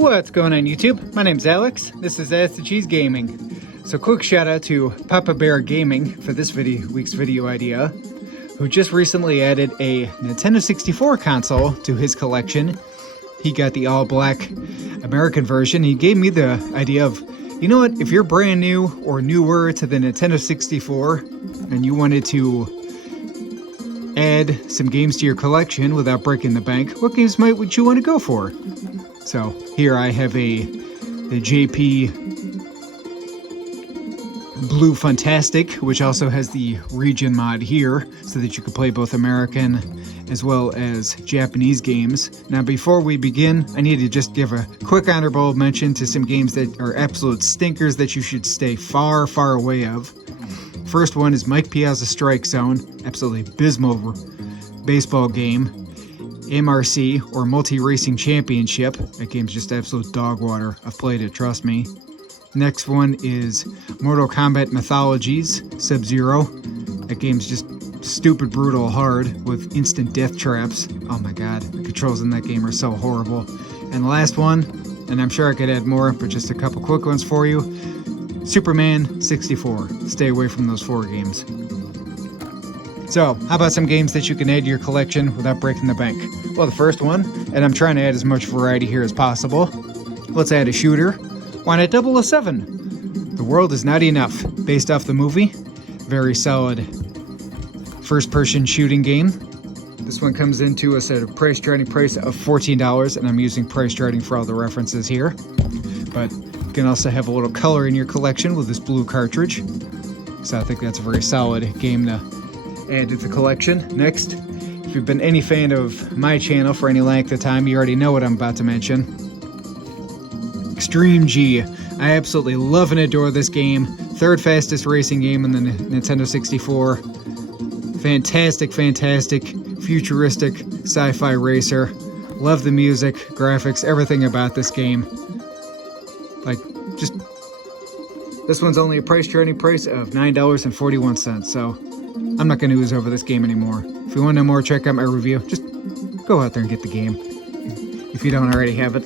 What's going on YouTube? My name's Alex. This is Ask the Cheese Gaming. So quick shout out to Papa Bear Gaming for this week's video idea, who just recently added a Nintendo 64 console to his collection. He got the all-black American version. He gave me the idea of, you know what, if you're brand new or newer to the Nintendo 64 and you wanted to add some games to your collection without breaking the bank, what games would you want to go for? So here I have the JP Blue Fantastic, which also has the region mod here, so that you can play both American as well as Japanese games. Now before we begin, I need to just give a quick honorable mention to some games that are absolute stinkers that you should stay far, far away of. First one is Mike Piazza Strike Zone, absolutely abysmal baseball game. MRC, or Multi-Racing Championship, that game's just absolute dog water. I've played it, trust me. Next one is Mortal Kombat Mythologies Sub-Zero. That game's just stupid, brutal, hard, with instant death traps. Oh my god, the controls in that game are so horrible. And the last one, and I'm sure I could add more, but just a couple quick ones for you, Superman 64. Stay away from those 4 games. So, how about some games that you can add to your collection without breaking the bank? Well, the first one, and I'm trying to add as much variety here as possible. Let's add a shooter. Why not 007? The World Is Not Enough, based off the movie. Very solid first-person shooting game. This one comes into us at a starting price of $14, and I'm using price charting for all the references here. But you can also have a little color in your collection with this blue cartridge. So I think that's a very solid game to add to the collection. Next, if you've been any fan of my channel for any length of time, you already know what I'm about to mention. Extreme G. I absolutely love and adore this game. Third fastest racing game in the Nintendo 64. Fantastic, fantastic, futuristic sci-fi racer. Love the music, graphics, everything about this game. Like, just... This one's only a charting price of $9.41, so I'm not going to ooze over this game anymore. If you want to know more, check out my review. Just go out there and get the game, if you don't already have it.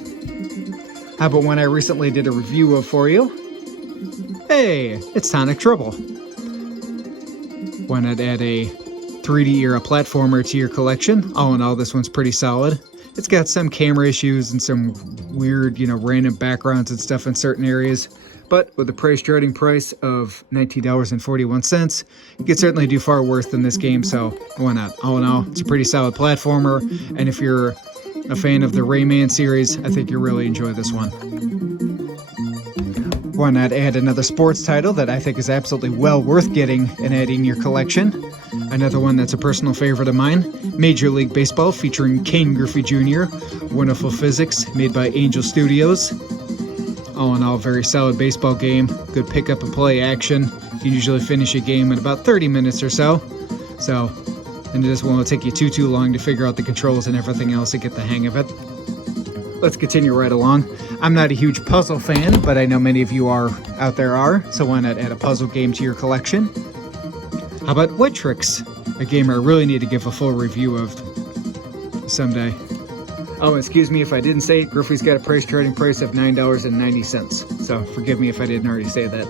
How about one I recently did a review of for you? Hey, it's Sonic Trouble. Why not add a 3D era platformer to your collection? All in all, this one's pretty solid. It's got some camera issues and some weird, random backgrounds and stuff in certain areas. But with a starting price of $19.41, you could certainly do far worse than this game, so why not? All in all, it's a pretty solid platformer, and if you're a fan of the Rayman series, I think you'll really enjoy this one. Why not add another sports title that I think is absolutely well worth getting and adding to your collection? Another one that's a personal favorite of mine, Major League Baseball, featuring Ken Griffey Jr., Wonderful Physics, made by Angel Studios. All in all, very solid baseball game. Good pick up and play action. You can usually finish a game in about 30 minutes or so. And it just won't take you too long to figure out the controls and everything else to get the hang of it. Let's continue right along. I'm not a huge puzzle fan, but I know many of you out there are, so why not add a puzzle game to your collection? How about Wet Tricks? A game I really need to give a full review of someday. Oh, excuse me if I didn't say it, Griffey's got a starting price of $9.90, so forgive me if I didn't already say that.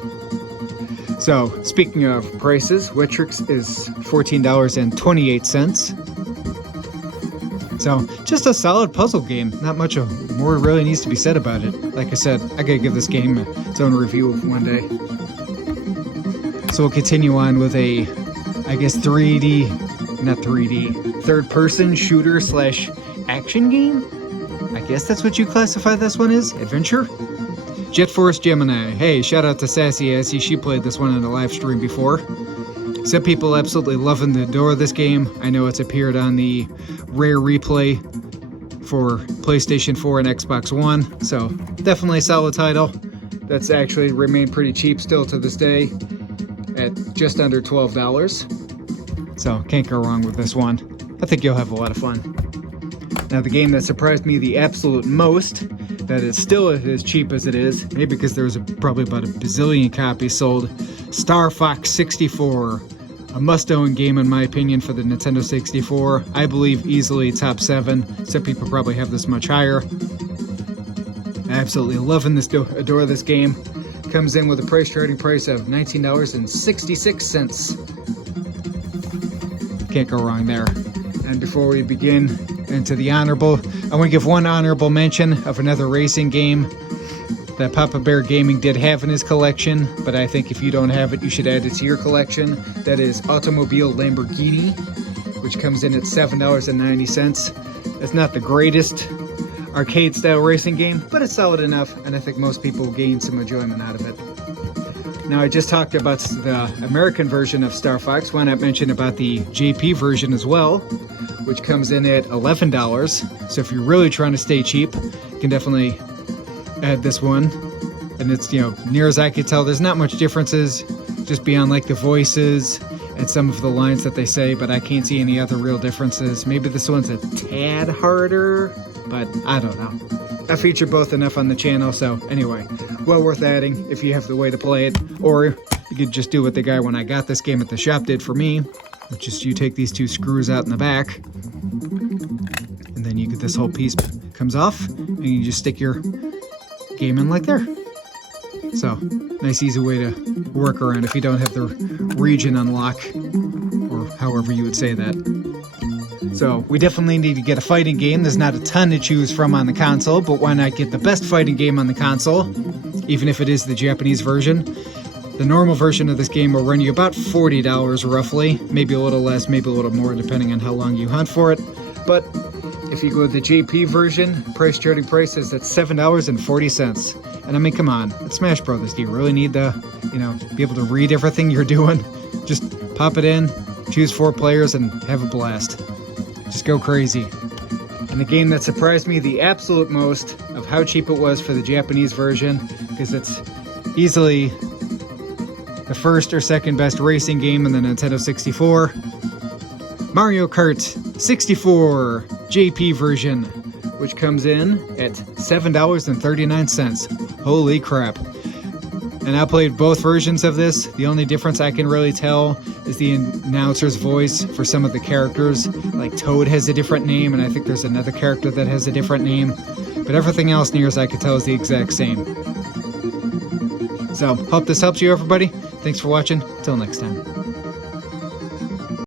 So, speaking of prices, Wet Tricks is $14.28. So, just a solid puzzle game. Not much more really needs to be said about it. Like I said, I gotta give this game its own review of one day. So we'll continue on with a, I guess, third-person shooter / action game? I guess that's what you classify this one as? Adventure? Jet Force Gemini. Hey, shout out to Sassy Assy. She played this one in a live stream before. Some people absolutely love and adore this game. I know it's appeared on the Rare Replay for PlayStation 4 and Xbox One. So, definitely a solid title. That's actually remained pretty cheap still to this day at just under $12. So, can't go wrong with this one. I think you'll have a lot of fun. Now, the game that surprised me the absolute most, that is still as cheap as it is, maybe because there was probably about a bazillion copies sold, Star Fox 64. A must-own game, in my opinion, for the Nintendo 64. I believe easily top 7. Some people probably have this much higher. absolutely loving this, adore this game. Comes in with a starting price of $19.66. Can't go wrong there. And before we begin into the honorable, I want to give one honorable mention of another racing game that Papa Bear Gaming did have in his collection, but I think if you don't have it, you should add it to your collection. That is Automobile Lamborghini, which comes in at $7.90. It's not the greatest arcade-style racing game, but it's solid enough, and I think most people gain some enjoyment out of it. Now, I just talked about the American version of Star Fox. Why not mention about the JP version as well, which comes in at $11. So if you're really trying to stay cheap, you can definitely add this one. And it's, near as I could tell, there's not much differences, just beyond like the voices and some of the lines that they say, but I can't see any other real differences. Maybe this one's a tad harder, but I don't know. I feature both enough on the channel, so anyway, well worth adding if you have the way to play it. Or you could just do what the guy when I got this game at the shop did for me, which is you take these two screws out in the back, and then you get this whole piece comes off, and you just stick your game in like there. So, nice easy way to work around if you don't have the region unlock, or however you would say that. So, we definitely need to get a fighting game. There's not a ton to choose from on the console, but why not get the best fighting game on the console, even if it is the Japanese version. The normal version of this game will run you about $40 roughly, maybe a little less, maybe a little more, depending on how long you hunt for it. But if you go with the JP version, starting price is at $7.40. And I mean, come on, it's Smash Brothers. Do you really need to, be able to read everything you're doing? Just pop it in, choose 4 players, and have a blast. Just go crazy. And the game that surprised me the absolute most of how cheap it was for the Japanese version, because it's easily the first or second best racing game in the Nintendo 64. Mario Kart 64 JP version, which comes in at $7.39. Holy crap. And I played both versions of this. The only difference I can really tell is the announcer's voice for some of the characters. Like Toad has a different name, and I think there's another character that has a different name. But everything else, near as I can tell, is the exact same. So, hope this helps you, everybody. Thanks for watching. Till next time.